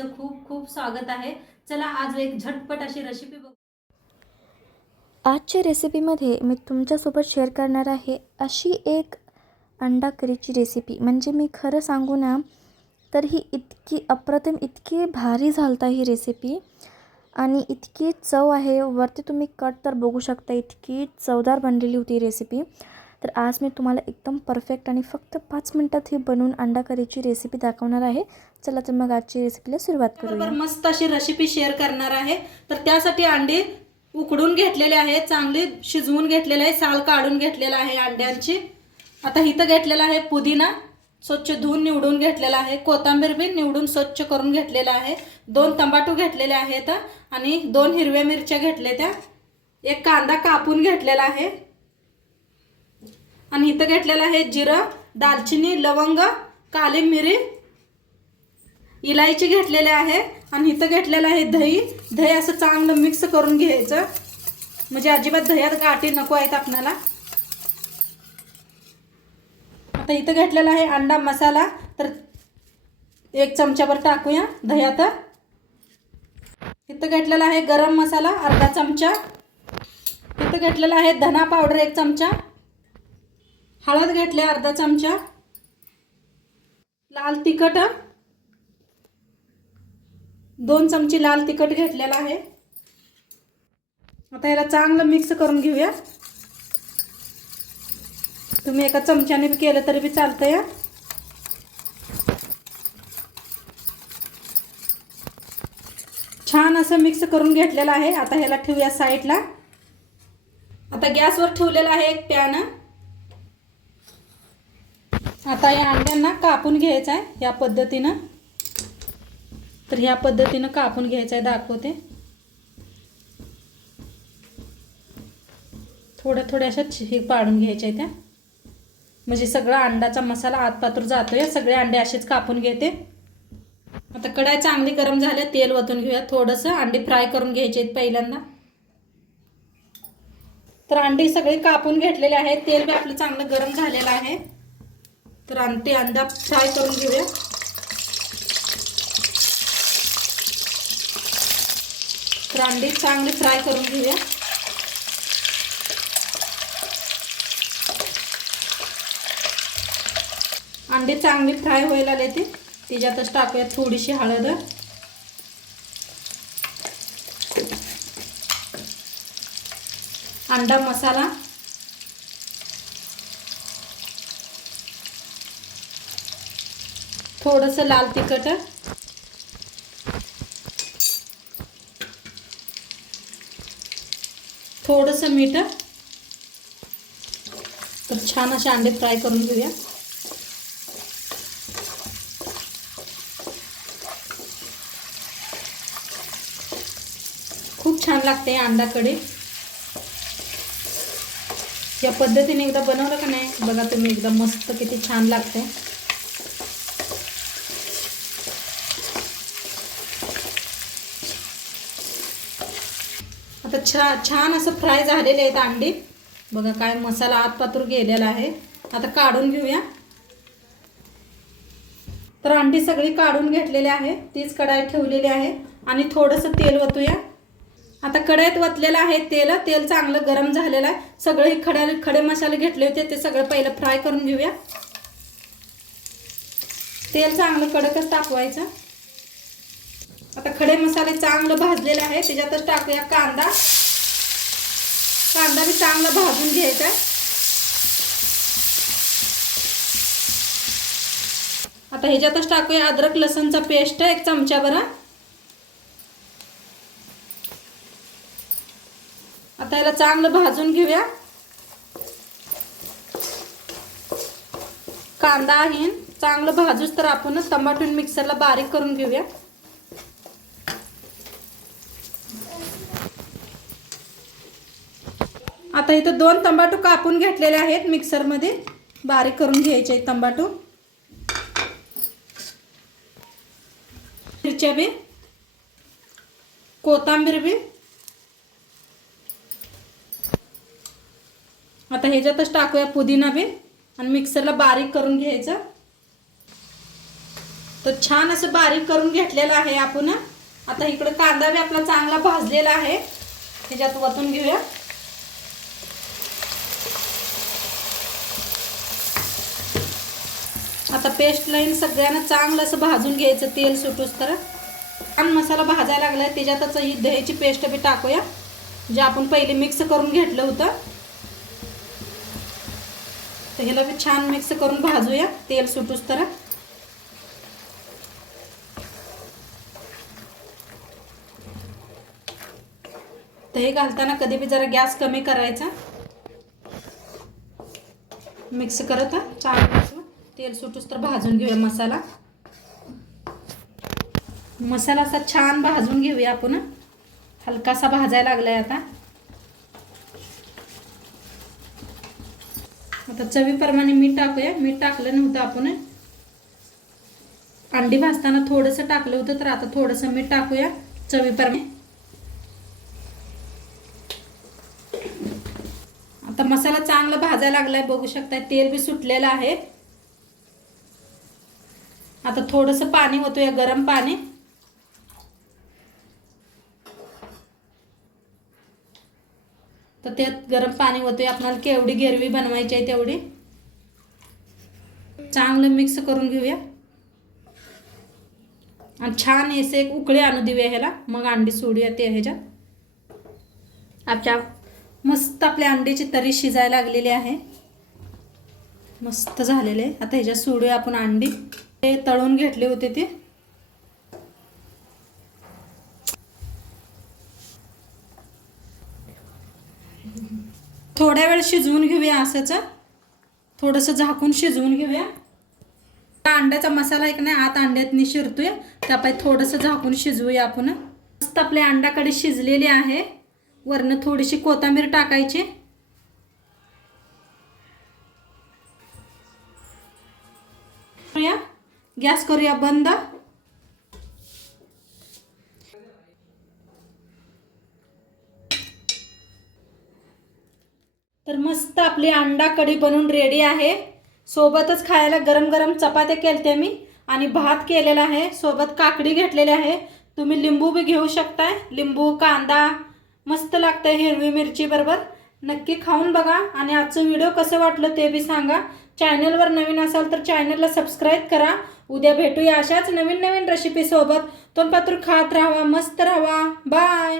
तुमचं खूप खूप स्वागत आहे. चला आज एक झटपट अशी रेसिपी बघू. आजच्या रेसिपीमध्ये मी तुमच्यासोबत शेअर करणार आहे अशी एक अंडा करीची रेसिपी. म्हणजे मी खरं सांगू ना तर ही इतकी अप्रतिम, इतकी भारी झालता ही रेसिपी आणि इतकी चव आहे. वरती तुम्ही कट तर बघू शकता, इतकी चवदार बनलेली होती रेसिपी. तर आज मी तुम्हाला एकदम परफेक्ट आणि फक्त 5 मिनिटात ही बनवून अंडा करीची रेसिपी दाखवणार आहे. चला तर मग आजची रेसिपीला सुरुवात करूया. मस्त अशी रेसिपी शेअर करणार आहे. तर त्यासाठी अंडे उकडून घेतलेले आहे, चांगले शिजवून घेतलेले आहे, साल काढून घेतलेला आहे अंड्यांची. आता इथं घेतलेला आहे पुदिना, स्वच्छ धुवून निवडून घेतलेला आहे. कोथिंबीर बी निवडून स्वच्छ करून घेतलेला आहे. 2 टमाटो घेतलेले आहेत आणि 2 हिरव्या मिरच्या घेतल्या त्या. एक कांदा कापून घेतलेला आहे आणि इथं घेतलेला आहे जिरं, दालचिनी, लवंग, काली मिरी, इलायची घेतलेले आहे आणि इथं घेतलेलं आहे दही. दही असं चांगलं मिक्स करून घ्यायचं, म्हणजे अजिबात दह्यात गाठी नको आहेत आपल्याला. आता इथं घेतलेला आहे अंडा मसाला, तर 1 चमचाभर टाकूया दह्यात. इथं घेतलेला आहे गरम मसाला अर्धा चमचा. इथं घेतलेला आहे धना पावडर 1 चमचा. हळद घेतले अर्धा चमचा. लाल तिखट 2 चमचे लाल तिखट घेतलेला आहे. आता याला चांगलं मिक्स करून घेऊया. तुम्ही एका चमच्याने केलं तरी बी चालतंय. छान असं मिक्स करून घेतलेलं आहे. आता ह्याला ठेवूया साईडला. आता गॅसवर ठेवलेला आहे एक पॅन. आता या अंड्यांना कापून घ्यायचं आहे या पद्धतीनं. तर ह्या पद्धतीनं कापून घ्यायचं आहे, दाखवते. थोड्या अशा हे पाडून घ्यायच्या आहे त्या, म्हणजे सगळा अंड्याचा मसाला आतपातूर जातोय. सगळे अंडे असेच कापून घेते. आता कढाई चांगली गरम झाली, तेल ओतून घेऊया. थोडंसं अंडी फ्राय करून घ्यायचे आहेत पहिल्यांदा. तर अंडी सगळी कापून घेतलेले आहे. तेल बी आपलं चांगलं गरम झालेलं आहे. तर अंडा फ्राय करून घेऊया. तर अंडी चांगली फ्राय करून घेऊया. अंडी चांगली फ्राय व्हायला आली, त्याच्यातच टाकूया थोडीशी हळद, अंडा मसाला, थोडंसं लाल तिखट, थोडंसं मीठ. तर छान असे अंडे फ्राय करून घेऊया. खूप छान लागते अंडा कढी. या पद्धतीने एकदा बनवलं का नाही बघा तुम्ही, एकदम मस्त किती छान लागते. आता छान असं फ्राय झालेले आहेत अंडी. बघा काय मसाला आतपातूर गेलेला आहे. आता काढून घेऊया. तर अंडी सगळी काढून घेतलेली आहे. तीच कढाई ठेवलेली आहे आणि थोडंसं तेल ओतूया. आता कढईत वतलेलं आहे तेल. तेल चांगलं गरम झालेलं आहे. सगळे खडे मसाले घेतले होते ते सगळं पहिलं फ्राय करून घेऊया. तेल चांगलं कडकच तापवायचं. आता खडे मसाले चांगलं भाजलेले आहे, त्याच्यातच टाकूया कांदा. कांदा बी चांगला भाजून घ्यायचा. आता ह्याच्यातच टाकूया अद्रक लसूणचा पेस्ट 1 चमचाभर. आता याला चांगलं भाजून घेऊया. कांदा ही चांगलं भाजूस तर आपण टमाटो मिक्सरला बारीक करून घेऊया. आता इथं 2 टमाटो कापून घेतलेले आहेत, मिक्सरमध्ये बारीक करून घ्यायचे आहेत टमाटो. मिरच्या बी, कोथिंबीर बी. आता ह्याच्यातच टाकूया पुदिना बी आणि मिक्सरला बारीक करून घ्यायचं. तर छान असं बारीक करून घेतलेलं आहे आपण. आता इकडे कांदा बी आपला चांगला भाजलेला आहे, त्याच्यात वतून घेऊया. आता पेस्ट लाईन सगळ्यांना चांगलं असं भाजून घ्यायचं, तेल सुटूस तर. छान मसाला भाजायला लागलाय, त्याच्यातच ही दह्याची पेस्ट बी टाकूया, जे आपण पहिले मिक्स करून घेतलं होतं. तर ह्याला बी छान मिक्स करून भाजूया, तेल सुटूस तर. दही घालताना कधी बी जरा गॅस कमी करायचा. मिक्स करत चांगलं तेल सुटूस तर भाजून घेऊया मसाला. मसाला असा छान भाजून घेऊया आपण. हलकासा भाजायला लागलाय आता. आता चवीप्रमाणे मीठ टाकूया. मीठ टाकलं नव्हतं आपण, अंडी भाजताना थोडंसं टाकलं होतं, तर आता थोडंसं मीठ टाकूया चवीप्रमाणे. आता मसाला चांगला भाजायला लागलाय, बघू शकताय तेल बी सुटलेलं आहे. आता थोडंसं पाणी होतोय, गरम पाणी. तर त्यात गरम पाणी होतोय. आपल्याला केवढी गिरवी बनवायची आहे तेवढी. चांगलं मिक्स करून घेऊया आणि छान असे एक उकळी आणू देऊया ह्याला, मग अंडी सोडूया ते ह्याच्यात. आपल्या मस्त आपल्या अंड्याची तरी शिजायला लागलेली आहे, मस्त झालेले. आता ह्याच्यात सोडूया आपण अंडी. ते तळून घेतले होते ते. थोड्या वेळ शिजवून घेऊया असंच, थोडंसं झाकून शिजवून घेऊया. अंड्याचा मसाला एक नाही आत अंड्यात शिरतोय, त्यापाई थोडंसं झाकून शिजवूया आपण. मस्त आपल्या अंड्याकडे शिजलेली आहे. वरनं थोडीशी कोथिंबीर टाकायची. गॅस करूया बंद. तर मस्त आपली अंडा कढी बनवून रेडी आहे. सोबतच खायला गरम गरम चपात्या केलत्या मी आणि भात केलेला आहे. सोबत काकडी घेतलेली आहे. तुम्ही लिंबू बी घेऊ शकताय, लिंबू कांदा मस्त लागतंय हिरवी मिरची बरोबर. नक्की खाऊन बघा आणि आजचं व्हिडिओ कसं वाटलं ते बी सांगा. चॅनलवर नवीन असाल तर चॅनलला सबस्क्राईब करा. उद्या भेटूया अशाच नवीन नवीन रेसिपी सोबत. तोंडपात्र खात राहा, मस्त राहा. बाय.